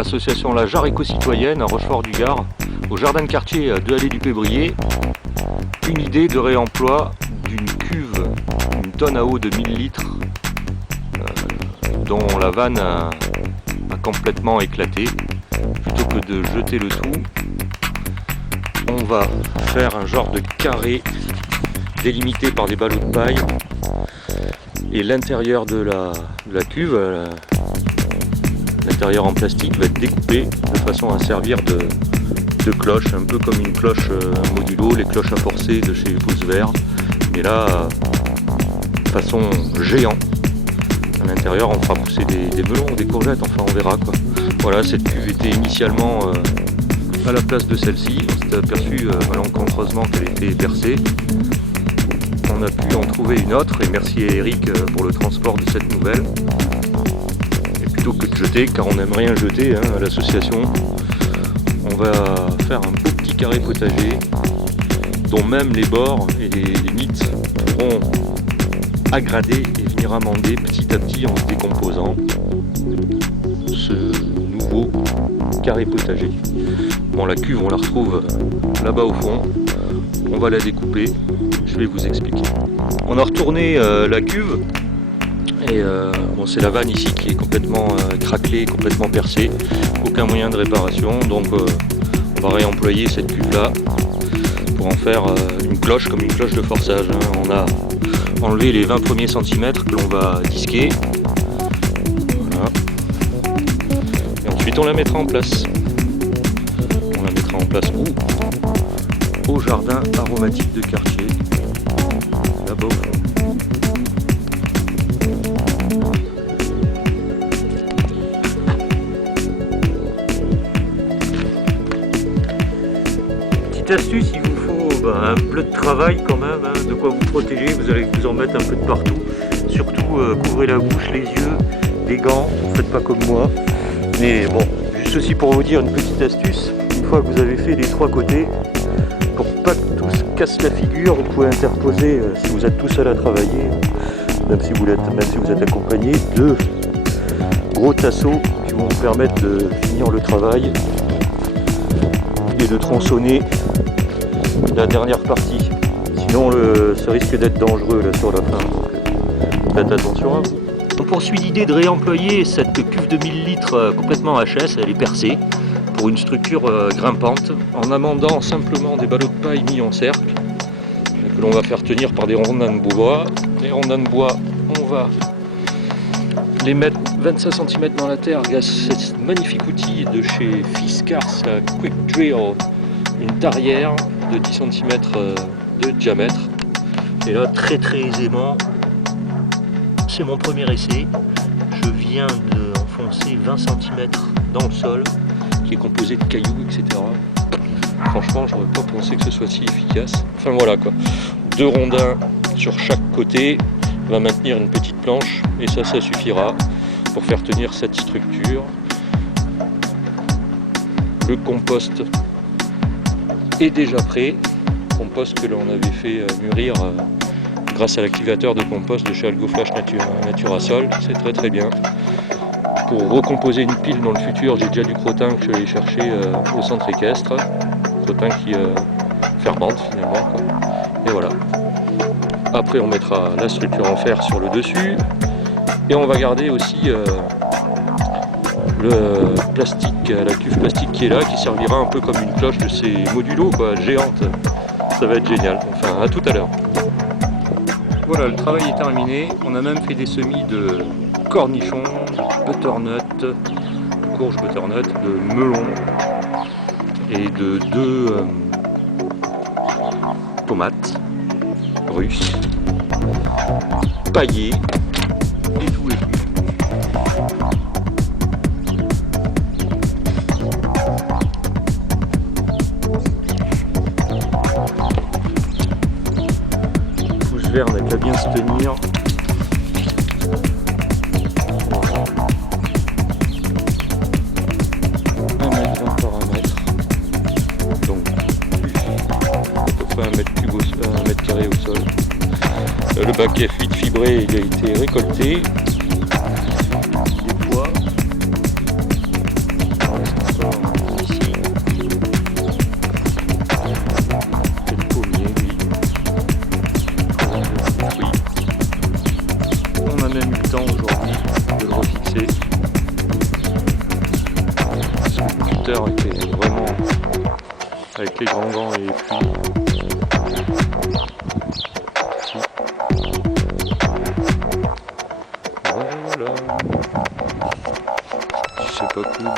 association La Jarre éco-citoyenne à Rochefort-du-Gard, au jardin de quartier de Allée du Pébrier, une idée de réemploi d'une cuve, une tonne à eau de 1000 litres, dont la vanne a complètement éclaté. Plutôt que de jeter le tout, on va faire un genre de carré délimité par des ballots de paille, et l'intérieur de la cuve, l'intérieur en plastique, va être découpé de façon à servir de cloche, un peu comme une cloche modulo, les cloches à forcer de chez Pouce Vert, mais là façon géant. À l'intérieur on fera pousser des melons, des courgettes, enfin on verra quoi. Voilà, cette cuve était initialement à la place de celle-ci. On s'était aperçu malencontreusement qu'elle était percée. On a pu en trouver une autre, et merci à Eric pour le transport de cette nouvelle. Et plutôt que de jeter, car on n'aime rien jeter à l'association, on va faire un beau petit carré potager dont même les bords et les limites pourront aggrader et venir amender petit à petit en se décomposant ce nouveau carré potager. Bon, la cuve on la retrouve là-bas au fond, on va la découper, je vais vous expliquer. On a retourné la cuve et bon, c'est la vanne ici qui est complètement craquelée, complètement percée, aucun moyen de réparation, donc on va réemployer cette cuve là pour en faire une cloche, comme une cloche de forçage. On a enlevé les 20 premiers centimètres que l'on va disquer. Voilà. Et ensuite on la mettra en place. On la mettra en place où? Au jardin aromatique de quartier, là-bas au fond. Petite astuce, il vous faut un bleu de travail quand même, de quoi vous protéger. Vous allez vous en mettre un peu de partout. Surtout couvrez la bouche, les yeux, des gants, ne faites pas comme moi. Mais bon, juste aussi pour vous dire une petite astuce, une fois que vous avez fait les trois côtés, pour pas que tout se casse la figure, vous pouvez interposer, si vous êtes tout seul à travailler, même si vous êtes accompagné, deux gros tasseaux qui vont vous permettre de finir le travail et de tronçonner la dernière partie. Sinon ça risque d'être dangereux là sur la fin, donc faites attention à vous. On poursuit l'idée de réemployer cette cuve de 1000 litres complètement HS, elle est percée, pour une structure grimpante, en amendant simplement des ballots de paille mis en cercle, que l'on va faire tenir par des rondins de bois. Les rondins de bois, on va les mettre 25 cm dans la terre grâce à ce magnifique outil de chez Fiskars Quick Drill, une tarière de 10 cm de diamètre. Et là, très aisément, c'est mon premier essai, je viens d'enfoncer 20 cm dans le sol, qui est composé de cailloux, etc. Franchement, j'aurais pas pensé que ce soit si efficace. Enfin voilà quoi, deux rondins sur chaque côté, on va maintenir une petite planche, et ça suffira pour faire tenir cette structure. Le compost est déjà prêt, compost que l'on avait fait mûrir grâce à l'activateur de compost de chez AlgoFlash Natura-Sol, c'est très bien. Pour recomposer une pile dans le futur, j'ai déjà du crottin que je vais aller chercher au centre équestre, crottin qui fermente finalement, quoi. Et voilà. Après on mettra la structure en fer sur le dessus, et on va garder aussi le plastique, la cuve plastique qui est là, qui servira un peu comme une cloche de ces modulos quoi, géantes. Ça va être génial. Enfin, à tout à l'heure. Voilà, le travail est terminé. On a même fait des semis de cornichons, de butternut, de courge butternut, de melon et de deux tomates russes, paillées et tout. Vert n'a qu'à bien se tenir. Voilà. 1 mètre 20 par 1 mètre. Donc à peu près 1 mètre cube, 1 mètre carré au sol. Le bac F8 fibré il a été récolté. Des pois. hauteur était vraiment avec les grands gants et les pluies. Voilà, c'est pas cool.